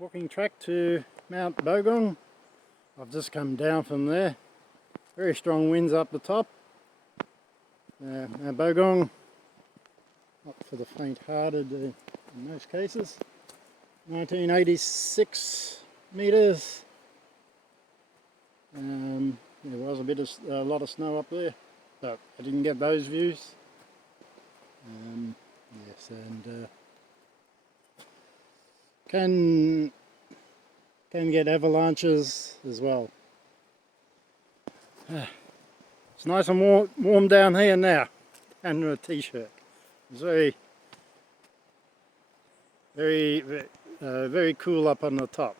Walking track to Mt Bogong. I've just come down from there. Very strong winds up the top. Mount Bogong, not for the faint-hearted in most cases. 1986 metres. There was a lot of snow up there, but I didn't get those views. Yes, and can get avalanches as well. It's nice and warm down here now, under a t-shirt. It's very cool up on the top.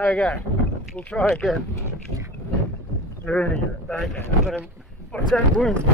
Okay, we'll try again. Really good. Okay, I'm gonna watch that wind.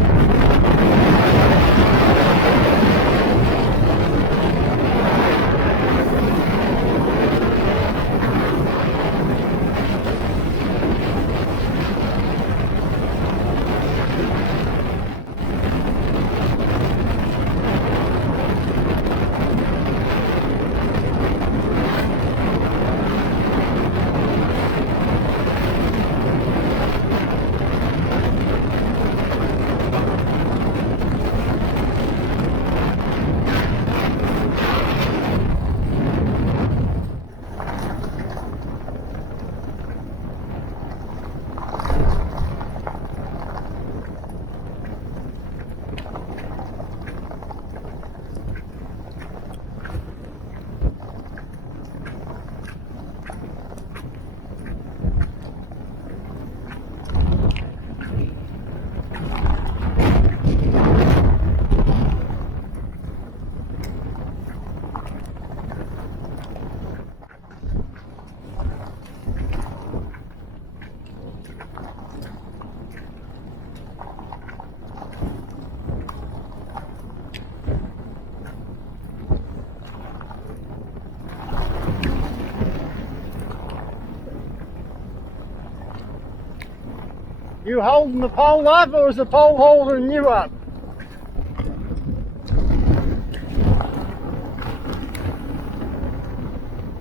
You holding the pole up, or is the pole holding you up?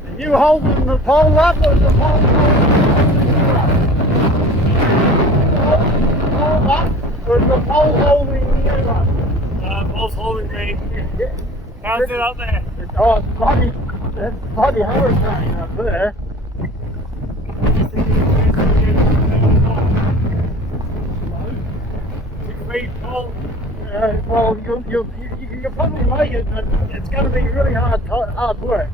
Are you holding the pole up, or is the pole holding you up? Pole up, or is the pole holding you up? Pole's holding me. How's it up there? Oh, it's bloody hurricane up there. Well, you'll probably make it, but it's going to be really hard work.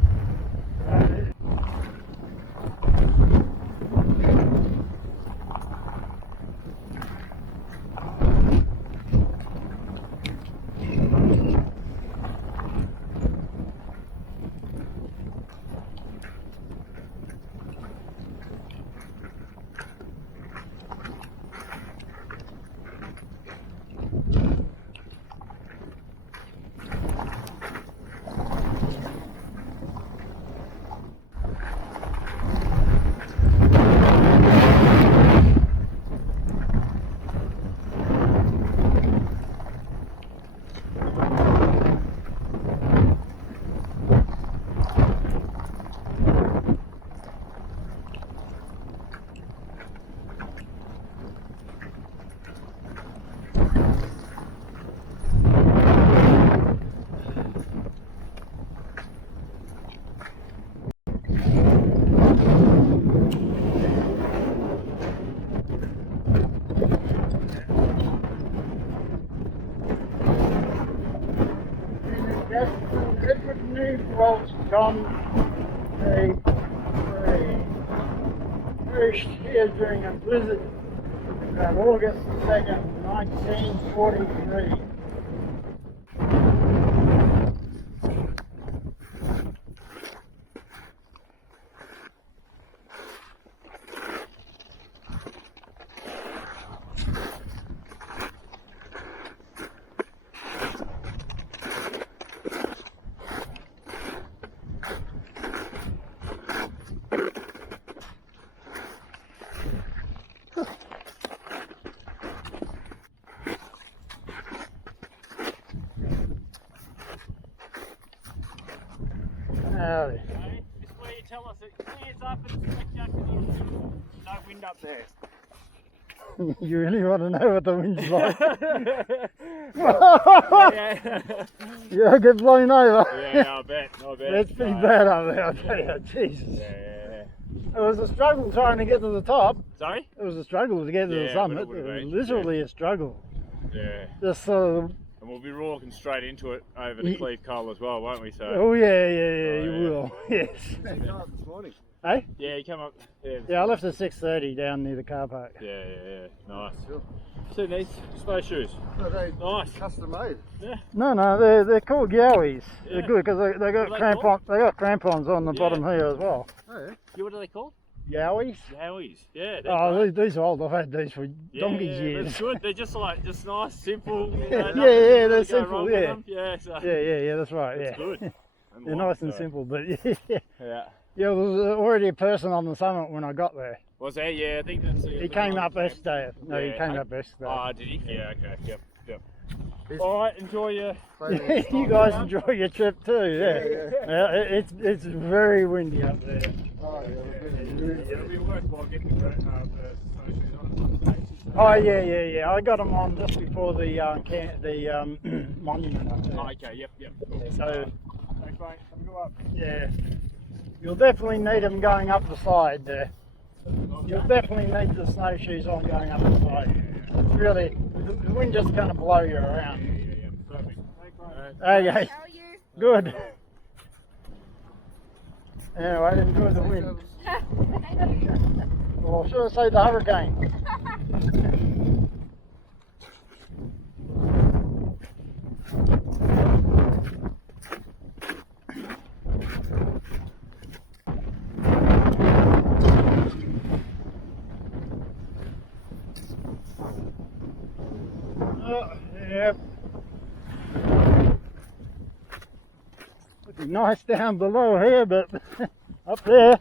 Edward New wrote on perished here during a blizzard on August 2nd, 1943. Howdy. This way you tell us it clears up and it's spectacular. No wind up there. You really want to know what the wind's like? Yeah. You'll get blown over. Yeah, I bet. It's pretty bad up there, I tell you. Jesus. Yeah. It was a struggle trying to get to the top. Sorry? It was a struggle to get to the summit. It was literally a struggle. Yeah. Just sort of. And we'll be walking straight into it over the Cleve Coal as well, won't we? So. Oh yeah, you will. Yes. You came up this morning. Hey? Yeah, you come up. Yeah, I left at 6:30 down near the car park. Yeah. Nice. Sure. So these snowshoes. So they Nice. custom made. Yeah. No, they're called yowies. Yeah. They're good because they got What are they crampons. They got crampons on the Yeah. bottom here as well. Oh yeah. Yeah, what are they called? Yowies? Yowies. Yeah. They're Oh, great. these are old. I've had these for donkey's yeah, years. That's good. They're just just nice, simple. You know, Yeah, nothing they're really go simple, wrong with yeah. them. Yeah, so Yeah, that's right, it's yeah. good. They're nice and simple, but yeah. Yeah. Yeah, there was already a person on the summit when I got there. Was there? Yeah, I think that's. He came up Esther. No, he came up Esther. Oh, did he? Yeah. Okay. Yep. All right. Enjoy your. You guys enjoy your trip too, yeah. It's very windy up there. It'll be worthwhile getting the snowshoes on. Oh yeah. I got them on just before the monument up there. Oh, okay. Yep. Cool. So Thanks, mate. Have a good one. yeah, you'll definitely need them going up the side there. You'll definitely need the snowshoes on going up the side. It's really, the wind just going to blow you around. Yeah. Perfect. Thanks, mate. Okay, How are you? good. Anyway, enjoy the wind. Well, should I say the hurricane? Yep. Looking nice down below here, but up there